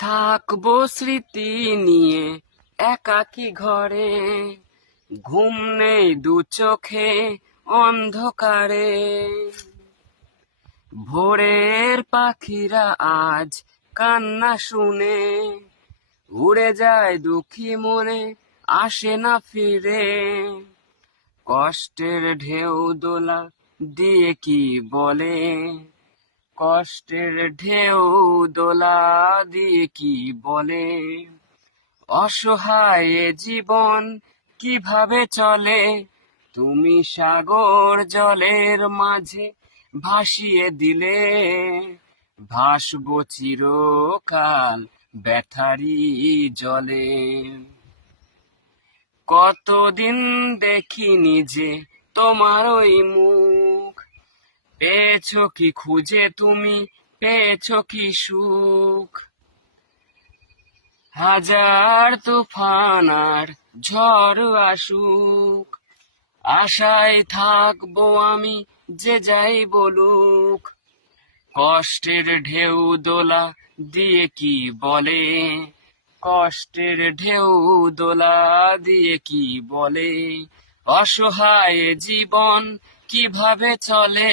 থাকবো স্মৃতি নিয়ে একাকী ঘরে, ঘুম নেই দু চোখে অন্ধকারে। ভোরের পাখিরা আজ কান্না শুনে, উড়ে যায় দুঃখী মনে, আসে না ফিরে। কষ্টের ঢেউ দোলা দিয়ে কি বলে, কষ্টের ঢেউ দোলা দিয়ে কি বলে, অসহায় এ জীবন কিভাবে চলে। তুমি সাগর জলের মাঝে ভাসিয়ে দিলে, ভাসবো চিরকাল ব্যথারি জলে। কতদিন দেখিনি যে তোমার ওই মুখ, পেয়েছো কি খুঁজে তুমি, পেয়েছো কি সুখ। হাজার তুফান আর ঝড় আসুক, আশায় থাকবো আমি যে যাই বলুক। কষ্টের ঢেউ দোলা দিয়ে কি বলে, কষ্টের ঢেউ দোলা দিয়ে কি বলে, অসহায় জীবন কিভাবে চলে।